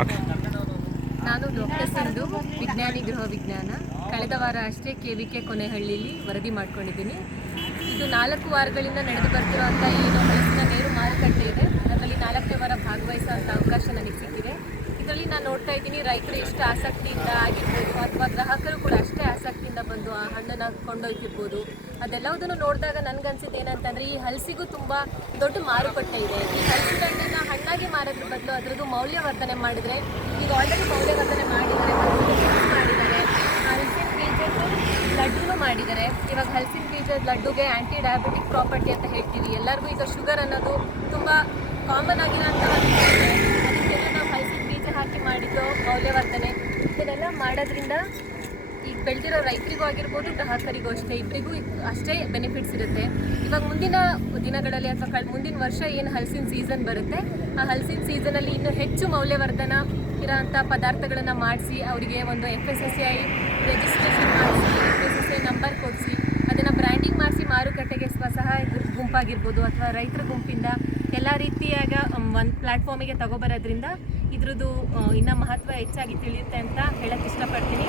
Okay. ನಾನು doctor Sindhu, ವಿಜ್ಞಾನಿ ಗೃಹ ವಿಜ್ಞಾನ. ಕಳೆದ ವಾರ ಅಷ್ಟೇ KVK ಕೊನೆಹಳ್ಳಿಲಿ ವರದಿ ಮಾಡ್ಕೊಂಡಿದ್ದೀನಿ. ಇದು 4 ವಾರಗಳಿಂದ ನಡೆದು ಬರ್ತಿರುವಂಥ ಏನು ಹಲಸಿನ ನೇರು ಮಾರುಕಟ್ಟೆ ಇದೆ, ಅದರಲ್ಲಿ 4ನೇ ವಾರ ಭಾಗವಹಿಸುವಂಥ ಅವಕಾಶ ನನಗೆ ಸಿಕ್ಕಿದೆ. ಇದರಲ್ಲಿ ನಾನು ನೋಡ್ತಾ ಇದ್ದೀನಿ ರೈತರು ಎಷ್ಟು ಆಸಕ್ತಿಯಿಂದ ಆಗಿರ್ಬೋದು ಅಥವಾ ಗ್ರಾಹಕರು ಕೂಡ ಅಷ್ಟೇ ಆಸಕ್ತಿಯಿಂದ ಬಂದು ಆ ಹಣ್ಣನ್ನು ಕೊಂಡೊಯ್ತಿರ್ಬೋದು. ಅದೆಲ್ಲವುದನ್ನು ನೋಡಿದಾಗ ನನಗನ್ಸಿದ್ದು ಏನಂತಂದರೆ ಈ ಹಲಸಿಗೂ ತುಂಬ ದೊಡ್ಡ ಮಾರುಕಟ್ಟೆ ಇದೆ. ಈ ಹಲಸಿನ ಹಣ್ಣನ್ನು ಹಣ್ಣಾಗಿ ಮಾರೋದ್ರ ಬದಲು ಅದರದ್ದು ಮೌಲ್ಯವರ್ಧನೆ ಮಾಡಿದರೆ, ಈಗ ಆಲ್ರೆಡಿ ಮೌಲ್ಯವರ್ಧನೆ ಮಾಡಿದ್ದಾರೆ, ಹಲಸಿನ ಬೀಜದ್ದು ಲಡ್ಡುನೂ ಮಾಡಿದ್ದಾರೆ. ಇವಾಗ ಹಲಸಿನ ಬೀಜದ ಲಡ್ಡುಗೆ ಆ್ಯಂಟಿ ಡಯಾಬಿಟಿಕ್ ಪ್ರಾಪರ್ಟಿ ಅಂತ ಹೇಳ್ತೀವಿ. ಎಲ್ಲರಿಗೂ ಈಗ ಶುಗರ್ ಅನ್ನೋದು ತುಂಬ ಕಾಮನ್ ಆಗಿರೋಂಥ ಅದಕ್ಕೆಲ್ಲ ನಾವು ಹಲಸಿನ ಬೀಜ ಹಾಕಿ ಮಾಡಿದ್ದು ಮೌಲ್ಯವರ್ಧನೆ ಇದನ್ನೆಲ್ಲ ಮಾಡೋದ್ರಿಂದ ಈಗ ಬೆಳೆದಿರೋ ರೈತರಿಗೂ ಆಗಿರ್ಬೋದು, ಗ್ರಾಹಕರಿಗೂ ಅಷ್ಟೇ, ಇಬ್ಬರಿಗೂ ಅಷ್ಟೇ ಬೆನಿಫಿಟ್ಸ್ ಇರುತ್ತೆ. ಇವಾಗ ಮುಂದಿನ ದಿನಗಳಲ್ಲಿ ಅಥವಾ ಮುಂದಿನ ವರ್ಷ ಏನು ಹಲಸಿನ ಸೀಸನ್ ಬರುತ್ತೆ, ಆ ಹಲಸಿನ ಸೀಸನಲ್ಲಿ ಇನ್ನೂ ಹೆಚ್ಚು ಮೌಲ್ಯವರ್ಧನ ಇರೋಂಥ ಪದಾರ್ಥಗಳನ್ನು ಮಾಡಿಸಿ ಅವರಿಗೆ ಒಂದು FSSAI ರಿಜಿಸ್ಟ್ರೇಷನ್ ಮಾಡಿಸಿ, FSSAI ನಂಬರ್ ಕೊಡಿಸಿ, ಅದನ್ನು ಬ್ರ್ಯಾಂಡಿಂಗ್ ಮಾಡಿಸಿ ಮಾರುಕಟ್ಟೆಗೆ ಸ್ವಸಹಾಯ ಗುಂಪಾಗಿರ್ಬೋದು ಅಥವಾ ರೈತರ ಗುಂಪಿಂದ ಎಲ್ಲ ರೀತಿಯಾಗ ಒಂದು ಪ್ಲ್ಯಾಟ್ಫಾರ್ಮಿಗೆ ತಗೊಬರೋದ್ರಿಂದ ಇದ್ರದ್ದು ಇನ್ನೂ ಮಹತ್ವ ಹೆಚ್ಚಾಗಿ ತಿಳಿಯುತ್ತೆ ಅಂತ ಹೇಳಕ್ಕೆ ಇಷ್ಟಪಡ್ತೀನಿ.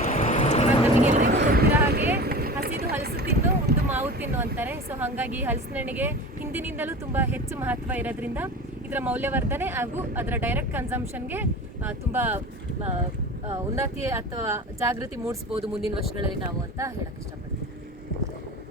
ಇವಾಗ ನಮಗೆಲ್ಲರಿಗೂ ಗೊತ್ತಿರೋ ಹಾಗೆ ಹಸಿದು ಹಲಸು ತಿಂದು ಉದ್ದು ಮಾವು ತಿನ್ನು ಅಂತಾರೆ. ಸೊ ಹಾಗಾಗಿ ಹಲಸಿನ ಹಣ್ಣಿಗೆ ಹಿಂದಿನಿಂದಲೂ ತುಂಬ ಹೆಚ್ಚು ಮಹತ್ವ ಇರೋದ್ರಿಂದ ಇದರ ಮೌಲ್ಯವರ್ಧನೆ ಹಾಗೂ ಅದರ ಡೈರೆಕ್ಟ್ ಕನ್ಸಂಪ್ಷನ್ಗೆ ತುಂಬ ಉನ್ನತಿ ಅಥವಾ ಜಾಗೃತಿ ಮೂಡಿಸ್ಬೋದು ಮುಂದಿನ ವರ್ಷಗಳಲ್ಲಿ ನಾವು ಅಂತ ಹೇಳಕ್ಕೆ ಇಷ್ಟಪಡ್ತೀನಿ.